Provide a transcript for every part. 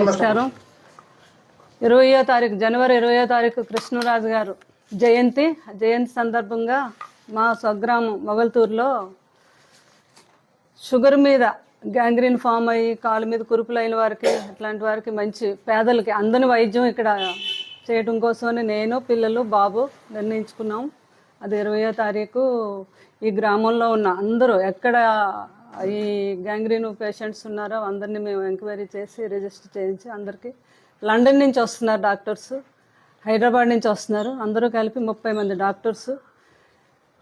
నమస్కారం. 20వ తారీఖు జనవరి 20వ తారీఖు కృష్ణరాజు గారు జయంతి సందర్భంగా మా స్వగ్రామం మొగల్తూరులో షుగర్ మీద గ్యాంగ్రీన్ ఫామ్ అయ్యి కాలు మీద కురుపులైన వారికి అట్లాంటి వారికి మంచి పేదలకి అందని వైద్యం ఇక్కడ చేయడం కోసమని నేను పిల్లలు బాబు నిర్ణయించుకున్నాం. అది 20వ తారీఖు ఈ గ్రామంలో ఉన్న అందరూ ఎక్కడ ఈ గ్యాంగ్రీన్ పేషెంట్స్ ఉన్నారో అందరినీ మేము ఎంక్వైరీ చేసి రిజిస్టర్ చేయించి అందరికీ లండన్ నుంచి వస్తున్నారు డాక్టర్స్, హైదరాబాద్ నుంచి వస్తున్నారు, అందరూ కలిపి 30 మంది డాక్టర్స్.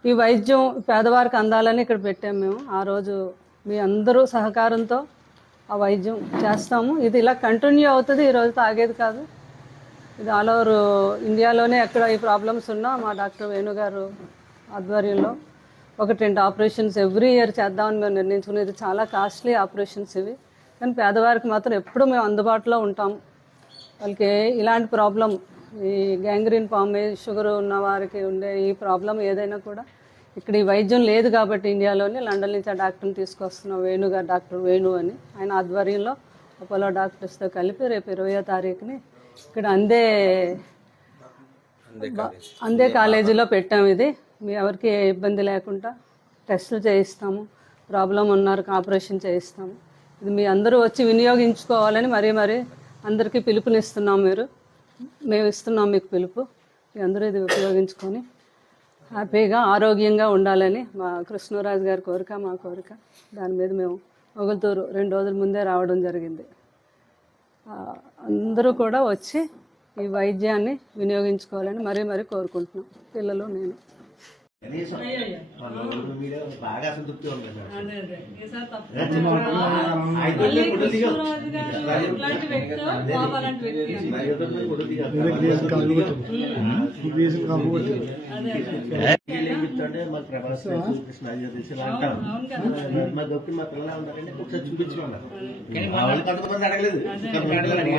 ఈ వైద్యం పేదవారికి అందాలని ఇక్కడ పెట్టాము మేము. ఆ రోజు మీ అందరూ సహకారంతో ఆ వైద్యం చేస్తాము. ఇది ఇలా కంటిన్యూ అవుతుంది, ఈ రోజుతో ఆగేది కాదు. ఇది ఆల్ ఓవర్ ఇండియాలోనే ఎక్కడ ఈ ప్రాబ్లమ్స్ ఉన్నా మా డాక్టర్ వేణుగారు ఆధ్వర్యంలో 1-2 ఆపరేషన్స్ ఎవ్రీ ఇయర్ చేద్దామని మేము నిర్ణయించుకున్నాం. ఇది చాలా కాస్ట్లీ ఆపరేషన్స్ ఇవి, కానీ పేదవారికి మాత్రం ఎప్పుడు మేము అందుబాటులో ఉంటాం. వాళ్ళకి ఇలాంటి ప్రాబ్లం ఈ గ్యాంగ్రీన్ ఫామ్ షుగర్ ఉన్న వారికి ఉండే ఈ ప్రాబ్లం ఏదైనా కూడా ఇక్కడ ఈ వైద్యం లేదు కాబట్టి ఇండియాలోనే లండన్ నుంచి ఆ డాక్టర్ని తీసుకొస్తున్నాం. వేణుగారు, డాక్టర్ వేణు అని, ఆయన ఆధ్వర్యంలో అపోలో డాక్టర్స్తో కలిపి రేపు 20వ తారీఖుని ఇక్కడ అందే కాలేజీలో పెట్టాము. ఇది మీ ఎవరికి ఏ ఇబ్బంది లేకుండా టెస్టులు చేయిస్తాము, ప్రాబ్లం ఉన్నారు ఆపరేషన్ చేయిస్తాము. ఇది మీ అందరూ వచ్చి వినియోగించుకోవాలని మరీ అందరికీ పిలుపునిస్తున్నాం. మేము ఇస్తున్నాం మీకు పిలుపు. మీ అందరూ ఇది ఉపయోగించుకొని హ్యాపీగా ఆరోగ్యంగా ఉండాలని మా కృష్ణరాజు గారి కోరిక, మా కోరిక. దాని మీద మేము మొగల్తూరు 2 రోజుల ముందే రావడం జరిగింది. అందరూ కూడా వచ్చి ఈ వైద్యాన్ని వినియోగించుకోవాలని మరీ కోరుకుంటున్నాం, పిల్లలు నేను. బాగా సంతృప్తి ఉంటుంది. మాకు ప్రభాస్ కృష్ణ అంటాం, మా దొరికి మా పిల్లలు ఉన్నారంటే ఒకసారి చూపించమన్నారు. కొంతమంది అడగలేదు.